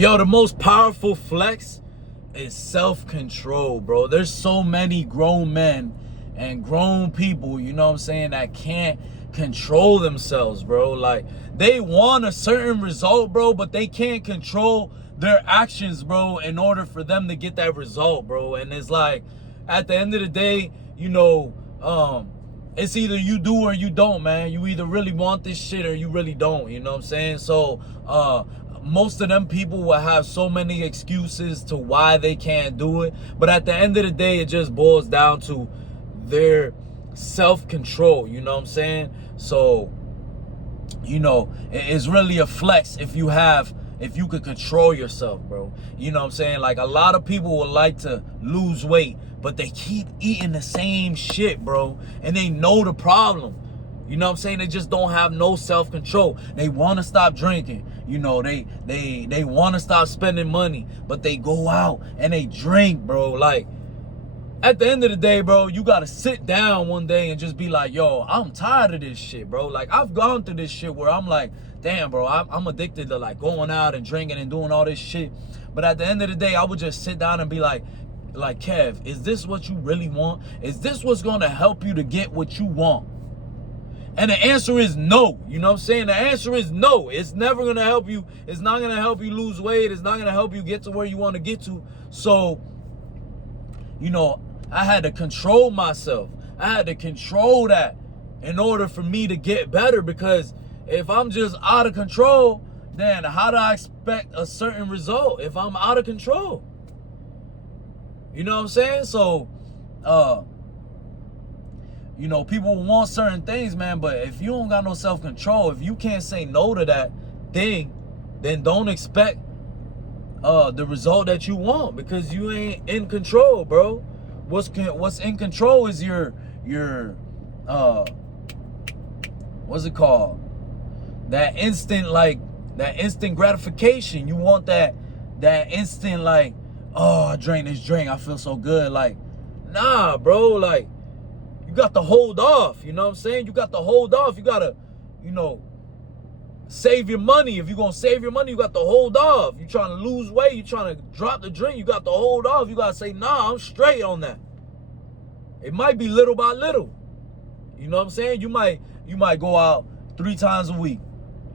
Yo, the most powerful flex is self-control, bro. There's so many grown men and grown people, you know what I'm saying, that can't control themselves, bro. Like, they want a certain result, bro, but they can't control their actions, bro, in order for them to get that result, bro. And it's like, at the end of the day, it's either you do or you don't, man. You either really want this shit or you really don't, you know what I'm saying? So, most of them people will have so many excuses to why they can't do it. But at the end of the day, it just boils down to their self-control, you know what I'm saying? So, it's really a flex if you could control yourself, bro. You know what I'm saying? Like, a lot of people would like to lose weight, but they keep eating the same shit, bro. And they know the problem. You know what I'm saying? They just don't have no self-control. They want to stop drinking. You know, they want to stop spending money, but they go out and they drink, bro. Like, at the end of the day, bro, you got to sit down one day and just be like, yo, I'm tired of this shit, bro. Like, I've gone through this shit where I'm like, damn, bro, I'm addicted to, like, going out and drinking and doing all this shit. But at the end of the day, I would just sit down and be like, Kev, is this what you really want? Is this what's going to help you to get what you want? And the answer is no. You know what I'm saying? The answer is no. It's never going to help you. It's not going to help you lose weight. It's not going to help you get to where you want to get to. So, I had to control myself. I had to control that in order for me to get better, because if I'm just out of control, then how do I expect a certain result if I'm out of control? You know what I'm saying? So, people want certain things, man, but if you don't got no self-control, if you can't say no to that thing, then don't expect the result that you want, because you ain't in control, bro. What's in control is your what's it called? That instant gratification. You want that instant, like, oh, I drank this drink, I feel so good. Like, nah, bro, like, you got to hold off, you know what I'm saying? You got to hold off. You got to, save your money. If you're going to save your money, you got to hold off. You trying to lose weight, you trying to drop the drink, you got to hold off. You got to say, nah, I'm straight on that. It might be little by little. You know what I'm saying? You might go out 3 times a week.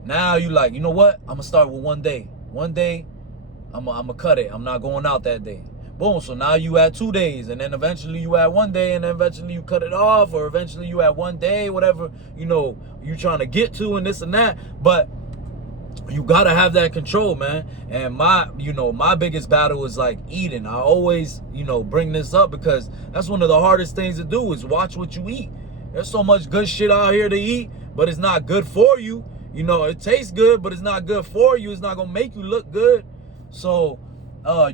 Now you like, you know what? I'm going to start with one day. One day, I'm going to cut it. I'm not going out that day. Boom. So now you add 2 days, and then eventually you add 1 day, and then eventually you cut it off, or eventually you add 1 day, whatever, you're trying to get to, and this and that. But you got to have that control, man. And my biggest battle is like eating. I always, bring this up because that's one of the hardest things to do, is watch what you eat. There's so much good shit out here to eat, but it's not good for you. It tastes good, but it's not good for you. It's not going to make you look good. So,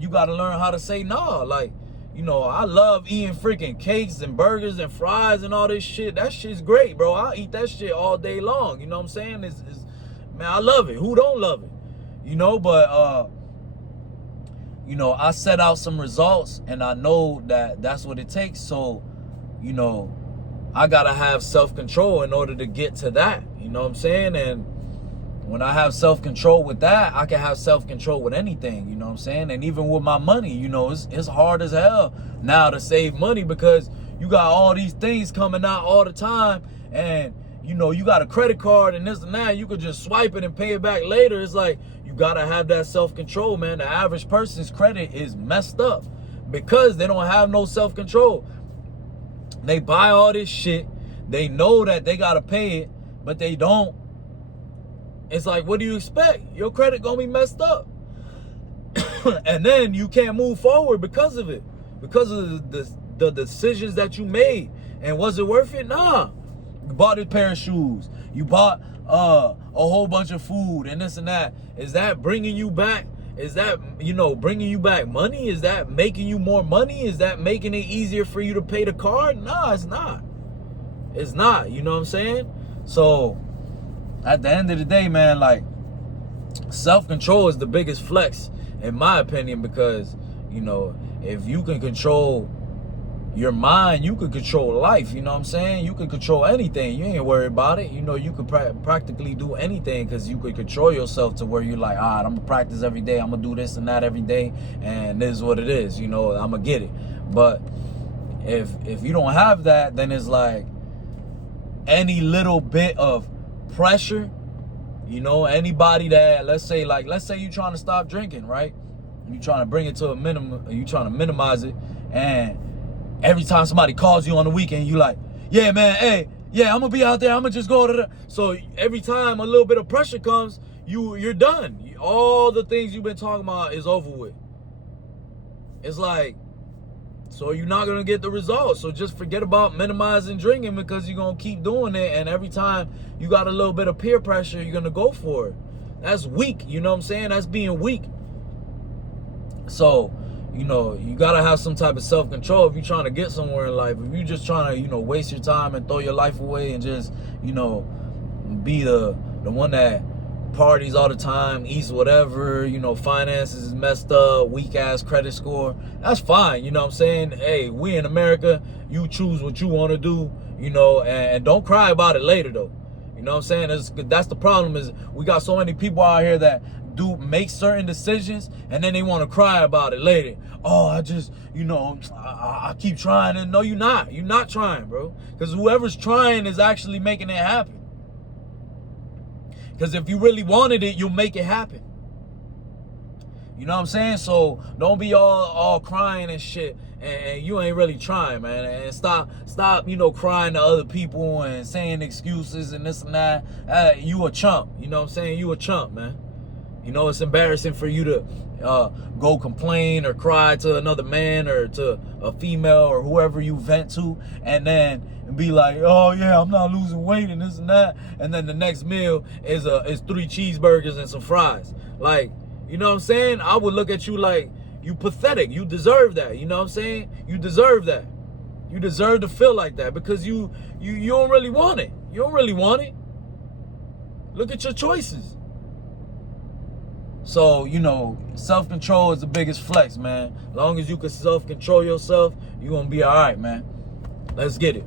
you got to learn how to say no. Like, I love eating freaking cakes and burgers and fries and all this shit. That shit's great, bro. I'll eat that shit all day long. You know what I'm saying? Man, I love it. Who don't love it? But, I set out some results, and I know that that's what it takes. So, I got to have self-control in order to get to that. You know what I'm saying? And when I have self-control with that, I can have self-control with anything, you know what I'm saying? And even with my money, it's hard as hell now to save money, because you got all these things coming out all the time, and, you got a credit card and this and that. You could just swipe it and pay it back later. It's like, you got to have that self-control, man. The average person's credit is messed up because they don't have no self-control. They buy all this shit. They know that they got to pay it, but they don't. It's like, what do you expect? Your credit gonna be messed up. And then you can't move forward because of it. Because of the decisions that you made. And was it worth it? Nah. You bought a pair of shoes. You bought a whole bunch of food and this and that. Is that bringing you back? Is that, bringing you back money? Is that making you more money? Is that making it easier for you to pay the card? Nah, it's not. It's not, you know what I'm saying? So, at the end of the day, man, like, self-control is the biggest flex, in my opinion, because, if you can control your mind, you could control life, you know what I'm saying? You could control anything. You ain't worried about it. You know, you could practically do anything because you could control yourself to where you're like, all right, I'm gonna practice every day. I'm gonna do this and that every day, and this is what it is. You know, I'm gonna get it. But if you don't have that, then it's like any little bit of pressure, you know, anybody that, let's say you trying to stop drinking, right? You trying to bring it to a minimum, you trying to minimize it, and every time somebody calls you on the weekend, you like, yeah, man, hey, yeah, I'm gonna be out there, I'm gonna just go to the. So every time a little bit of pressure comes, you're done. All the things you've been talking about is over with. It's like, so you're not gonna get the results. So just forget about minimizing drinking because you're gonna keep doing it, and every time you got a little bit of peer pressure, you're gonna go for it. That's weak, you know what I'm saying? That's being weak. So, you know, you gotta have some type of self-control if you're trying to get somewhere in life. If you're just trying to, you know, waste your time and throw your life away and just, you know, be the one that parties all the time, eats whatever, you know, finances is messed up, weak ass credit score, that's fine, you know what I'm saying? Hey, we in America, you choose what you want to do, you know, and don't cry about it later though. You know what I'm saying? That's the problem, is we got so many people out here that do make certain decisions and then they want to cry about it later. Oh, I just, you know, I keep trying. And no, you're not trying, bro, because whoever's trying is actually making it happen. Because if you really wanted it, you'll make it happen. You know what I'm saying? So don't be all crying and shit, and you ain't really trying, man. And stop, you know, crying to other people and saying excuses and this and that. You a chump. You know what I'm saying? You a chump, man. You know, it's embarrassing for you to go complain or cry to another man or to a female or whoever you vent to, and then be like, oh yeah, I'm not losing weight and this and that, and then the next meal is 3 cheeseburgers and some fries. Like, you know what I'm saying? I would look at you like, you pathetic. You deserve that. You know what I'm saying? You deserve that. You deserve to feel like that because you don't really want it. You don't really want it. Look at your choices. So, you know, self-control is the biggest flex, man. As long as you can self-control yourself, you're going to be all right, man. Let's get it.